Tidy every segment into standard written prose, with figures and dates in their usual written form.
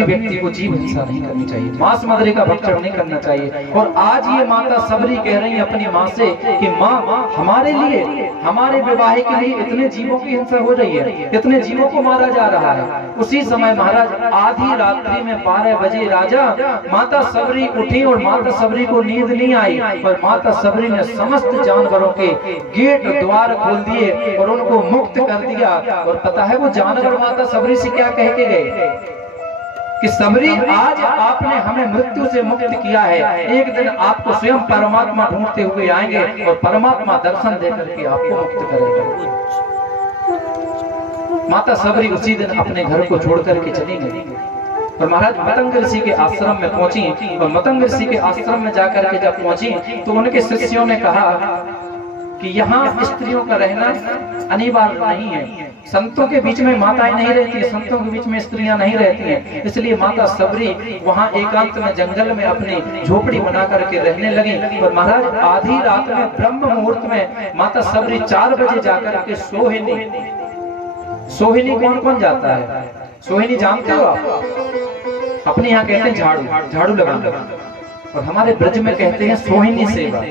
भी व्यक्ति को जीव हिंसा नहीं करनी चाहिए, मांस मदिरा का भक्षण नहीं करना चाहिए। और आज ये माता सबरी कह रही है अपनी माँ से कि माँ, हमारे लिए, हमारे विवाह के लिए इतने जीवों की हिंसा हो रही है, इतने जीवों को मारा जा रहा है। उसी समय महाराज आधी रात्रि में 12 बजे राजा माता सबरी उठी और माता सबरी को नींद नहीं आई, और माता सबरी ने समस्त जानवरों के गेट द्वार खोल दिए और उनको मुक्त कर दिया। और पता है वो जानवर माता सबरी से क्या कह के गए कि सबरी, आज आपने हमें मृत्यु से मुक्त किया है, एक दिन आपको स्वयं परमात्मा ढूंढते हुए आएंगे और परमात्मा दर्शन देकर के आपको मुक्त करेंगे। माता सबरी उसी दिन अपने घर को छोड़ करके चली गई और महाराज मतंग ऋषि के आश्रम में पहुंची। और मतंग ऋषि के आश्रम में जाकर के जब पहुंची तो उनके शिष्यों ने कहा कि यहाँ स्त्रियों का रहना अनिवार्य नहीं है, संतों के बीच में माताएं नहीं रहती, संतों के बीच में स्त्रियां नहीं रहती हैं। इसलिए माता सबरी वहां एकांत में जंगल में अपनी झोपड़ी बना करके रहने लगी। और महाराज आधी रात में ब्रह्म मुहूर्त में माता सबरी 4 बजे जाकर के सोहिनी, सोहिनी कौन कौन जाता है, सोहिनी जानते हो आप? अपने यहाँ कहते हैं झाड़ू, झाड़ू लगाना, और हमारे ब्रज में कहते हैं सोहिनी सेवा।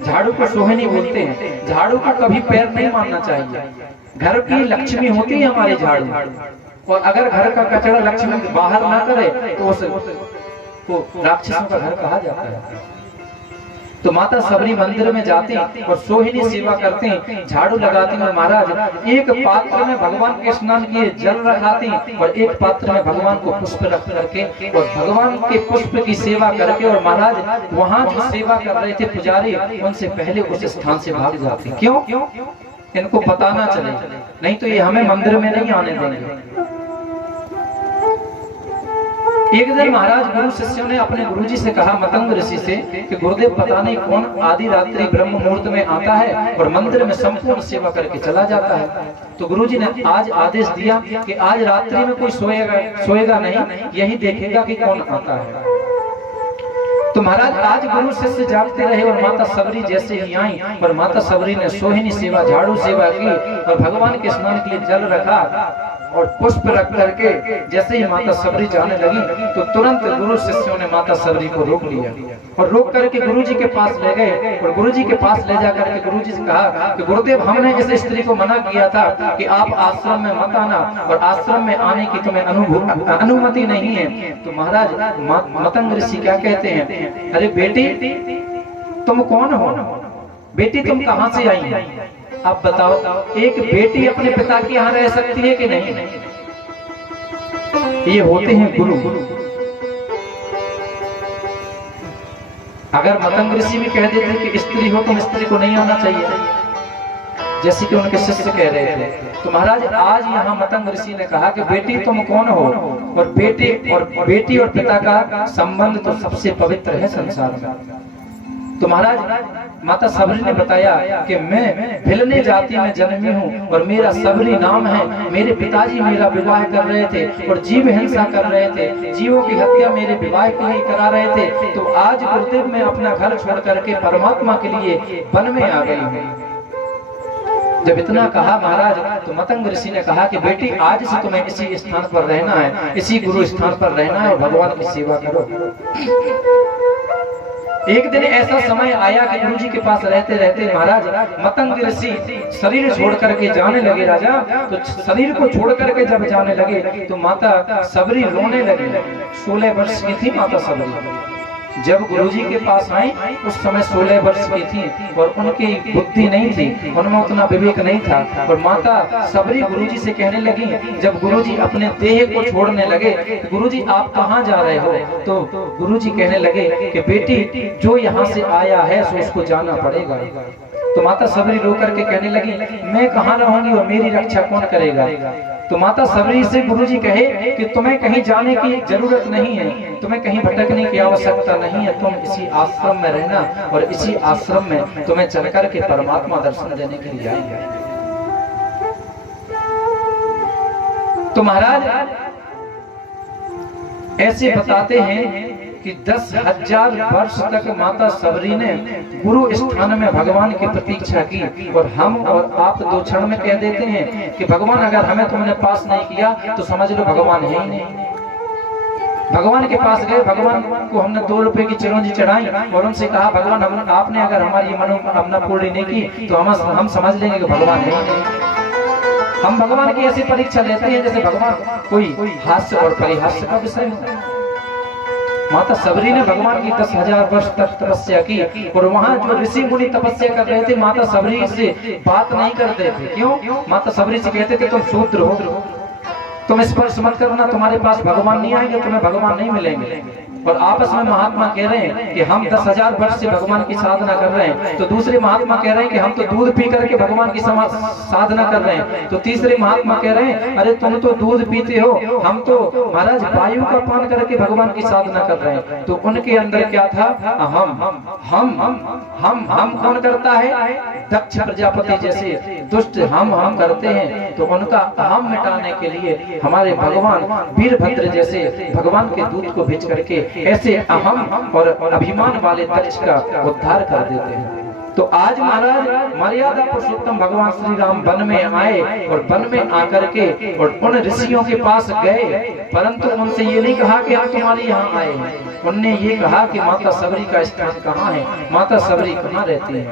झाड़ू को सोहिनी बोलते हैं। झाड़ू को कभी पैर नहीं मानना चाहिए, घर की लक्ष्मी होती है हमारे झाड़ू, और अगर घर का कचरा लक्ष्मी बाहर ना करे तो उसको राक्षसों का घर कहा जाता है। तो माता सबरी मंदिर में जाती और सोहिनी सेवा करते, झाड़ू लगाती और महाराज एक पात्र में भगवान के स्नान किए जल रखाती और एक पात्र में भगवान को पुष्प रख करके और भगवान के पुष्प की सेवा करके, और महाराज वहाँ जो सेवा कर रहे थे पुजारी, उनसे पहले उस स्थान से भाग जाती। क्यों? इनको पता ना चले, नहीं तो ये हमें मंदिर में नहीं आने देंगे। एक दिन महाराज गुरु शिष्यों ने अपने गुरुजी से कहा, मतंग ऋषि से, कि गुरुदेव पता नहीं कौन आधी रात्रि ब्रह्म मुहूर्त में आता है और मंदिर में संपूर्ण सेवा करके चला जाता है। तो गुरुजी ने आज आदेश दिया कि आज रात्रि में कोई सोएगा नहीं, यही देखेगा कि कौन आता है। तो महाराज आज गुरु शिष्य जागते रहे और माता सबरी जैसे ही आई और माता सबरी ने सोहिनी सेवा, झाड़ू सेवा की और भगवान के स्नान के लिए जल रखा और पुष्प रख करके जैसे ही माता सबरी जाने लगी तो तुरंत गुरु शिष्यों ने माता सबरी को रोक लिया और रोक करके गुरुजी के पास ले गए। और गुरुजी के पास ले जा करके गुरुजी से कहा कि गुरुदेव, हमने इस स्त्री को मना किया था कि आप आश्रम में मत आना और आश्रम में आने की तुम्हें अनुमति नहीं है। तो महाराज मतंग ऋषि क्या कहते हैं, अरे बेटी तुम कौन हो, बेटी तुम कहाँ से आई हो, आप बताओ। एक बेटी अपने पिता के यहाँ रह सकती है कि नहीं? ये होते हैं गुरु। अगर मतंग ऋषि भी कह देते कि स्त्री हो तुम स्त्री को नहीं आना चाहिए, जैसे कि उनके शिष्य कह रहे थे, तो महाराज आज यहाँ मतंग ऋषि ने कहा कि बेटी तुम कौन हो, और बेटी और पिता का संबंध तो सबसे पवित्र है संसार में। तो महाराज माता सबरी ने बताया कि मैं भिलने जाति में जन्मी हूँ और मेरा सबरी नाम है। मेरे पिताजी मेरा विवाह कर रहे थे और जीव हिंसा कर रहे थे, जीवों की हत्या मेरे विवाह के लिए करा रहे थे। तो आज गुरुदेव मैं अपना घर छोड़ करके परमात्मा के लिए वन में आ गई हूँ। जब इतना कहा महाराज तो मतंग ऋषि ने कहा कि बेटी आज से तुम्हें इसी स्थान पर रहना है, इसी गुरु स्थान पर रहना है और भगवान की सेवा करो। एक दिन ऐसा समय आया कि गुरुजी के पास रहते रहते महाराज मतंग ऋषि शरीर छोड़ करके जाने लगे। राजा तो शरीर को छोड़ करके जब जाने लगे तो माता सबरी रोने लगी। 16 वर्ष की थी माता सबरी जब गुरुजी के पास आई, उस समय 16 वर्ष की थी और उनकी बुद्धि नहीं थी, उनमें उतना विवेक नहीं था। और माता सबरी गुरुजी से कहने लगी, जब गुरुजी अपने देह को छोड़ने लगे, गुरुजी आप कहाँ जा रहे हो? तो गुरुजी कहने लगे कि बेटी जो यहाँ से आया है सो उसको जाना पड़ेगा। तो माता सबरी रो करके कहने लगी, मैं कहाँ रहूंगी और मेरी रक्षा कौन करेगा? तो माता सबरी से गुरुजी कहे कि तुम्हें कहीं जाने की जरूरत नहीं है, तुम्हें कहीं भटकने की आवश्यकता नहीं है, तुम इसी आश्रम में रहना और इसी आश्रम में तुम्हें चल करके परमात्मा दर्शन देने के लिए आएंगे। तो महाराज ऐसे बताते हैं कि 10,000 वर्ष तक माता सबरी ने गुरु स्थान में भगवान की प्रतीक्षा की। और हम और आप 2 क्षण में कह देते हैं कि भगवान अगर हमें तुमने पास नहीं किया तो समझ लो भगवान है ही नहीं। भगवान के पास गए, भगवान को हमने 2 रुपए की चिरौंजी चढ़ाई और उनसे कहा भगवान आपने अगर हमारी मनोकामना पूरी नहीं की तो हम समझ लेंगे कि भगवान नहीं। हम भगवान की ऐसी परीक्षा लेते हैं जैसे भगवान कोई हास्य और परिहास्य का विषय हो। माता सबरी ने भगवान की 10,000 वर्ष तक तपस्या की और वहां जो ऋषि मुनि तपस्या कर रहे थे माता सबरी से बात नहीं करते थे। क्यों? माता सबरी से कहते थे तुम शूद्र हो, तुम स्पर्श मत करना, तुम्हारे पास भगवान नहीं आएंगे, तुम्हें भगवान नहीं मिलेंगे। और आपस में महात्मा कह रहे हैं कि हम 10,000 वर्ष से भगवान की साधना कर रहे हैं, तो दूसरे महात्मा कह रहे हैं कि हम तो दूध पी करके भगवान की साधना कर रहे हैं, तो तीसरे महात्मा कह रहे हैं अरे तुम तो दूध पीते हो, हम तो महाराज वायु का पान करके भगवान की साधना कर रहे हैं। तो उनके अंदर क्या था? हम कौन करता है? दक्ष प्रजापति जैसे दुष्ट हम करते हैं। तो उनका हम मिटाने के लिए हमारे भगवान वीरभद्र जैसे भगवान के दूत को भेज करके ऐसे अहम और अभिमान वाले दक्ष का उद्धार कर देते हैं। तो आज महाराज मर्यादा पुरुषोत्तम भगवान श्री राम वन में आए और वन में आकर के और उन ऋषियों के पास गए, परंतु उनसे ये नहीं कहा कि हम तुम्हारे यहाँ आए हैं। उनने ये कहा कि माता सबरी का स्थान कहाँ है, माता सबरी कहाँ रहती है।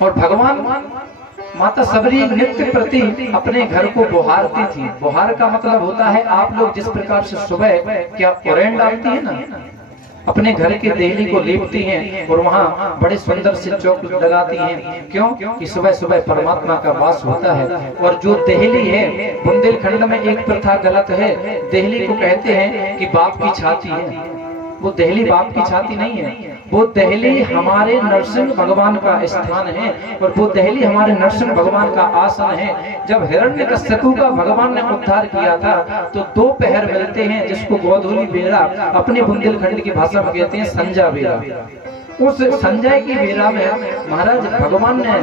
और भगवान माता सबरी नित्य प्रति अपने घर को बुहारती थी। बुहार का मतलब होता है आप लोग जिस प्रकार से सुबह क्या ओरेन डालती है ना, अपने घर के देहली को लीपती हैं और वहाँ बड़े सुंदर से चौक लगाती हैं। क्यों? कि सुबह सुबह परमात्मा का वास होता है। और जो देहली है, बुंदेलखंड में एक प्रथा गलत है, देहली को कहते हैं कि बाप की छाती है। वो देहली बाप की छाती नहीं है, वो देहली हमारे नरसिंह भगवान का स्थान है और वो देहली हमारे नरसिंह भगवान का आसन है। जब हिरण्यकश्यपु का भगवान ने उद्धार किया था तो 2 पहर मिलते हैं जिसको गोधूली बेरा अपने बुंदेलखंड की भाषा में कहते हैं संजा बेरा। उस संजय की बेरा में महाराज भगवान ने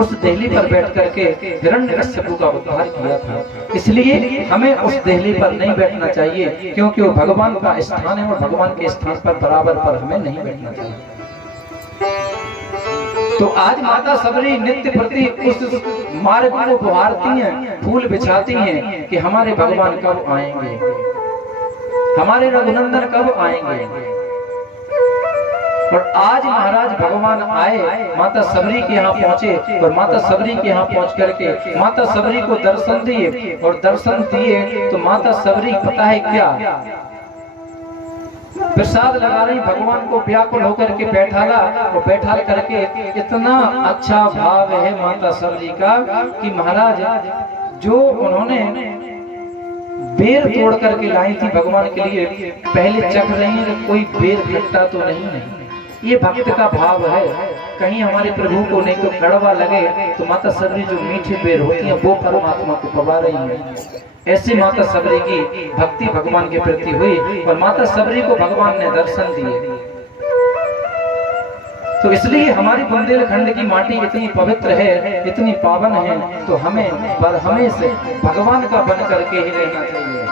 उस देहली पर बैठ करके हिरण्यकश्यपु का उद्धार किया था। इसलिए हमें उस देहली पर नहीं बैठना चाहिए क्योंकि वो भगवान का स्थान है और भगवान के स्थान पर बराबर पर हमें नहीं बैठना चाहिए। तो आज माता सबरी नित्य प्रति उस मार्ग को बुहारती हैं, फूल बिछाती हैं कि हमारे भगवान कब आएंगे, हमारे रघुनंदन कब आएंगे। और आज महाराज भगवान आए, माता सबरी के यहाँ पहुँचे और माता सबरी के यहाँ पहुँच करके माता सबरी को दर्शन दिए और दर्शन दिए तो माता सबरी पता है क्या प्रसाद लगा रही, भगवान को व्याकुल होकर के बैठाला और बैठा करके इतना अच्छा भाव है माता सबरी का कि महाराज जो उन्होंने बेर तोड़ करके लाई थी भगवान के लिए, पहले चख रही है कोई बेर खट्टा तो नहीं है। ये भक्त का भाव है। कहीं हमारे प्रभु को नहीं तो कड़वा लगे तो माता सबरी जो मीठे बेर होती है वो परमात्मा को पवा रही है। ऐसे माता सबरी की भक्ति भगवान के प्रति हुई और माता सबरी को भगवान ने दर्शन दिए। तो इसलिए हमारी बुंदेलखंड की माटी इतनी पवित्र है, इतनी पावन है, तो हमें से भगवान का बन करके ही रहना चाहिए।